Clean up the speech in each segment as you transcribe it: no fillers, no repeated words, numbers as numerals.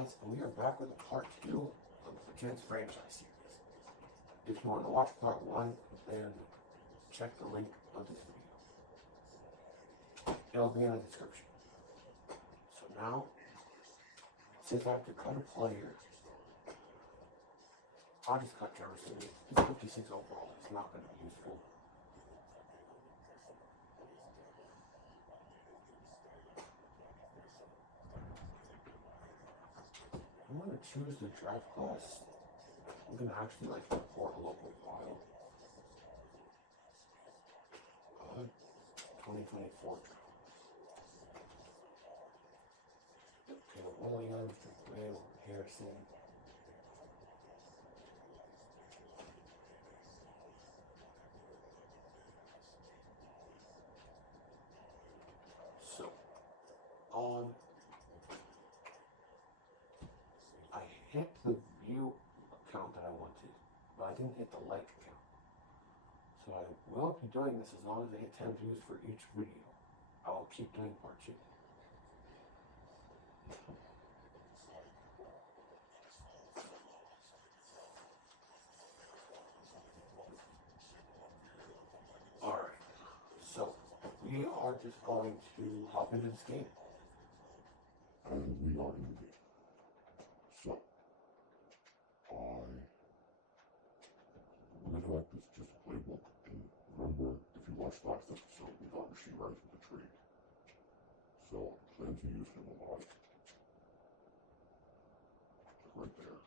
guys, and we are back with a part 2 of the Jets franchise series. If you want to watch part 1, then check the link of this video. It'll be in the description. So now, since I have to cut a player, I'll just cut Jefferson. He's 56 overall. It's not going to be useful. I'm going to choose the draft class. I'm going to actually report a local file. 2024 draft. Okay, Williams, Graham, Harrison. So, I hit the view account that I wanted, but I didn't hit the like account. So I will be doing this as long as I hit 10 views for each video. I will keep doing part 2. Alright, so we are just going to hop into this game. And we are in the game. So, I'm going to like this just playbook. And remember, if you watched last episode, we got Machine Rise with the trade. So, plan to use him a lot. Right there.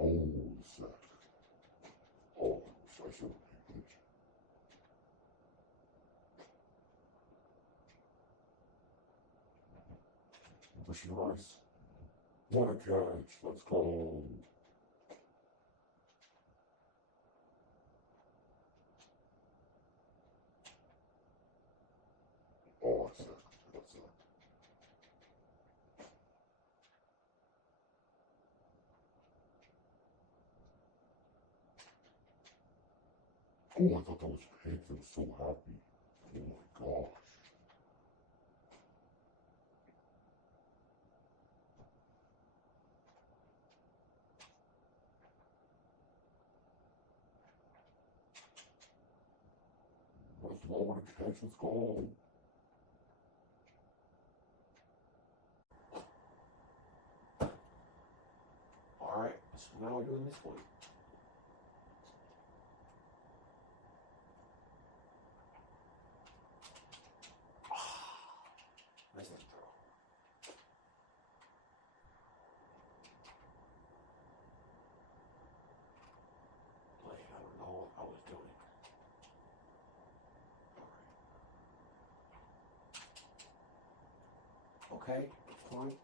Oh, the sack. Oh, so I said pitch. Machine Rise. What a catch. Let's go. Oh, I said. That's it. Oh, I thought that was picked. I was so happy. Oh my gosh. Let's go. What a catch. Let's go. Alright, so now we're doing this one. Nice throw. I don't know what I was doing. Alright. Okay, fine.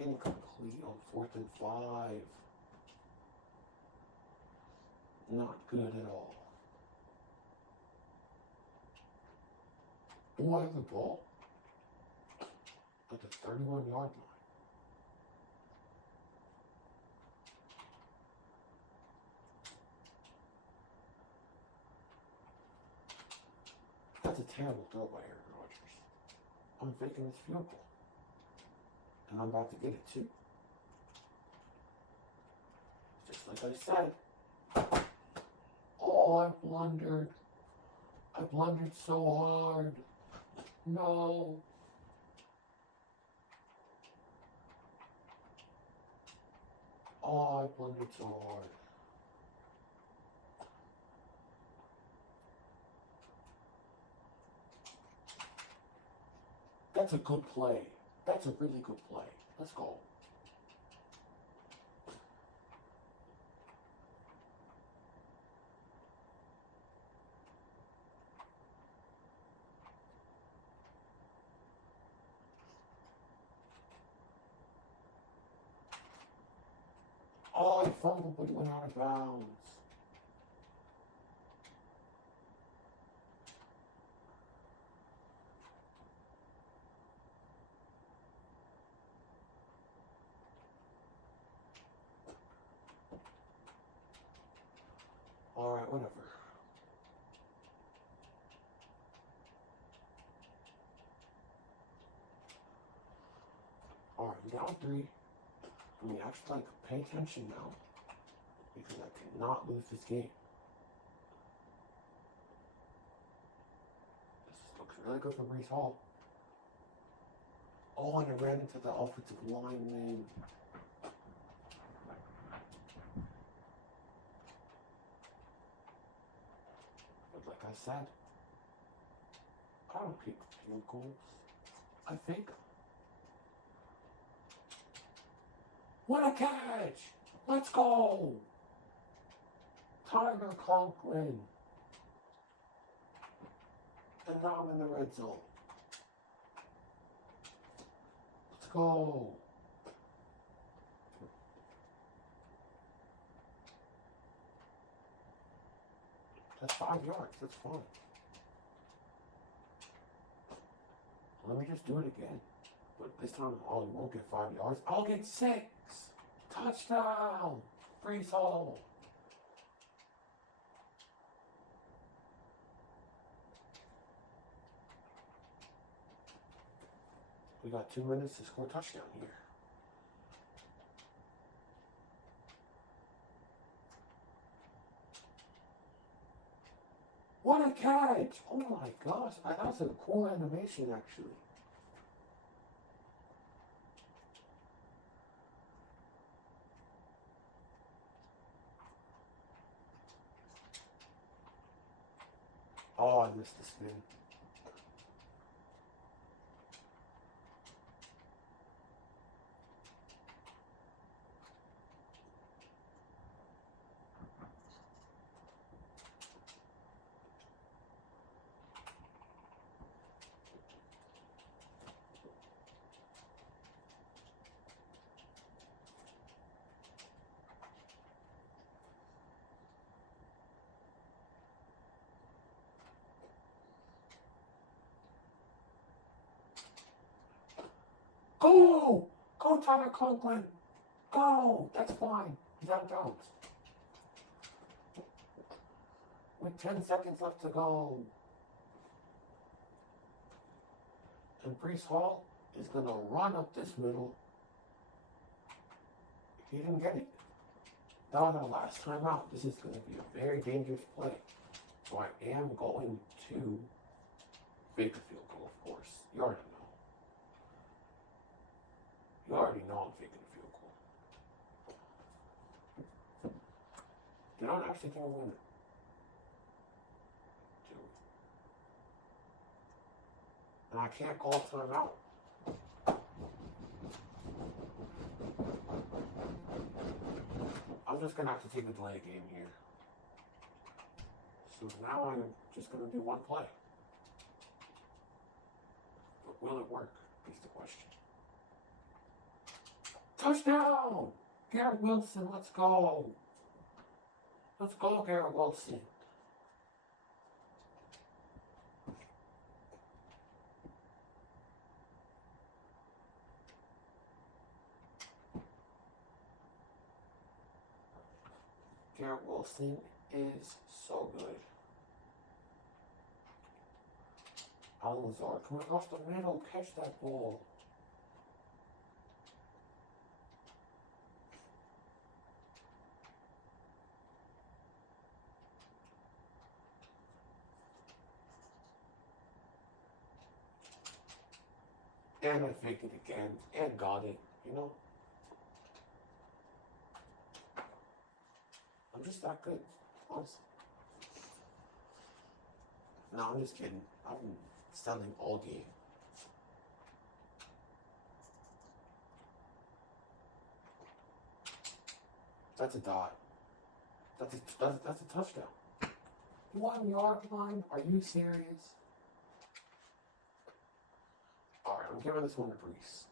Incomplete on 4th and 5. Not good at all. Oh, I have the ball at the 31-yard line. That's a terrible throw by Aaron Rodgers. I'm faking this field goal. And I'm about to get it too. Just like I said. Oh, I blundered. I blundered so hard. No. Oh, I blundered so hard. That's a good play. That's a really good play. Let's go. Oh, I fumbled, but it went out of bounds. Alright, whatever. Alright, I'm down 3. I mean, actually, like, pay attention now. Because I cannot lose this game. This looks really good for Brees Hall. Oh, and I ran into the offensive lineman. But like I said, I don't pick field goals. I fake them. What a catch! Let's go! Tiger Conklin. And now I'm in the red zone. Let's go. That's 5 yards. That's fine. Let me just do it again. But this time I won't get 5 yards. I'll get 6. Touchdown. Brees Hall. We got 2 minutes to score a touchdown here. What a catch! Oh my gosh, that was a cool animation actually. Oh, I missed the spin. Go! Go, Tiger Conklin! Go! That's fine. He's out of bounds. With 10 seconds left to go. And Brees Hall is going to run up this middle. He didn't get it. That was our last time out. This is going to be a very dangerous play. So I am going to fake a field goal, of course. You already know. You already know I'm faking a field goal. They don't actually think I'm going to do it. And I can't call timeout. I'm just going to have to take a delay game here. So now I'm just going to do one play. But will it work is the question. Touchdown! Garrett Wilson, let's go. Let's go, Garrett Wilson. Garrett Wilson is so good. Alan Lazard coming across the middle, catch that ball. And I faked it again and got it, you know? I'm just that good, honestly. No, I'm just kidding. I'm selling all game. That's a dot. That's a touchdown. 1 yard line? Are you serious? Alright, I'm giving this one to Brees.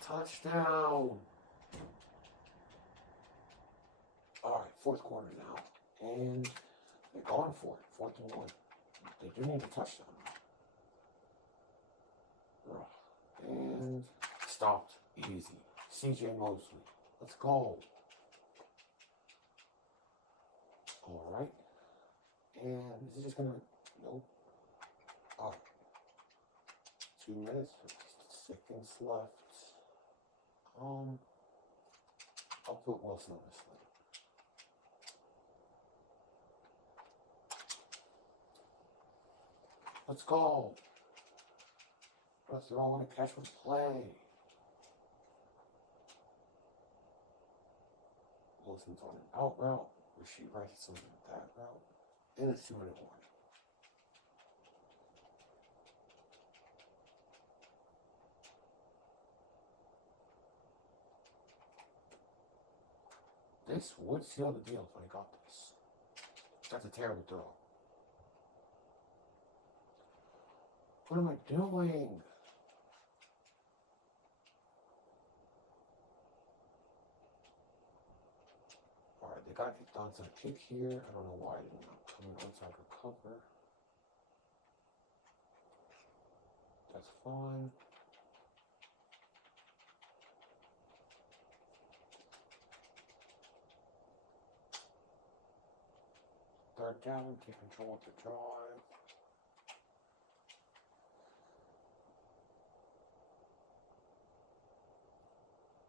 Touchdown! Alright, fourth quarter now. And they're going for it. 4th and 1. They do need a touchdown. And stopped. Easy. CJ Mosley. Let's go. Alright. And this is just gonna, nope. Oh. 2 minutes, 50 seconds left. I'll put Wilson on this one. Let's go. Let's throw in a catch with play. Wilson's on an out route. Rasheed Rice on that route. And it's 2-minute warning. This would seal the deal if I got this. That's a terrible throw. What am I doing? Alright, they got the onside kick here. I don't know why they're not coming onside recover. That's fine. Third down, take control of the drive.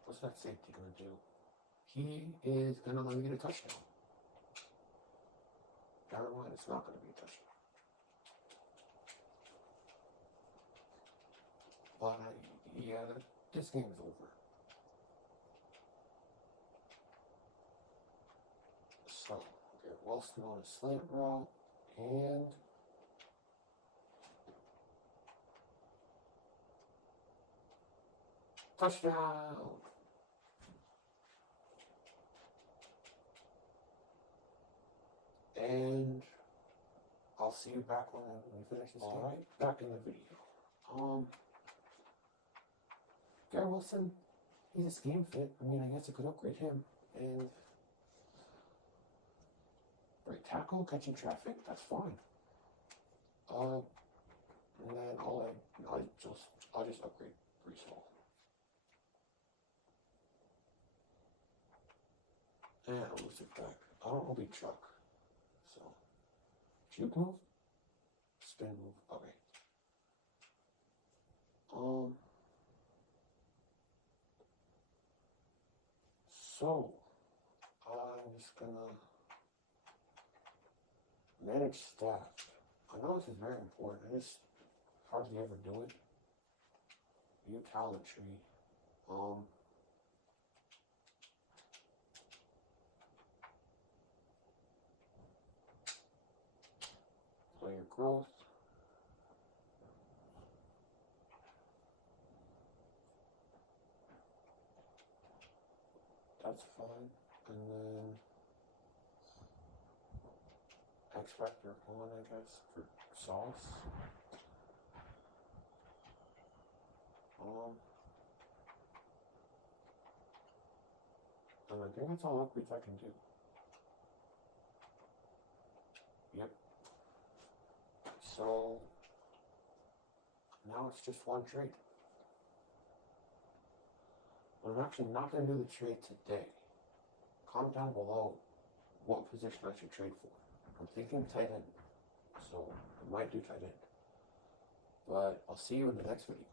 What's that safety gonna do? He is gonna let me get a touchdown. Never mind, it's not gonna be a touchdown. But yeah, this game is over. So, okay, Wilson on a slant route, and touchdown! And I'll see you back when we finish this game. Alright, back in the video. Gary Wilson, he's a scheme fit. I mean, I guess I could upgrade him. And right tackle, catching traffic, that's fine. And then I'll just upgrade Brees Hall. And I'll lose it back. I don't know big truck. So juke move? Spin move. Okay. So I'm just gonna manage staff. I know this is very important. I just hardly ever do it. View talent tree. Player growth. That's fine. And then X Factor 1, I guess, for sauce. And I think that's all upgrades I can do. Yep. So now it's just one trade. But I'm actually not going to do the trade today. Comment down below what position I should trade for. I'm thinking tight end. So I might do tight end. But I'll see you in the next video.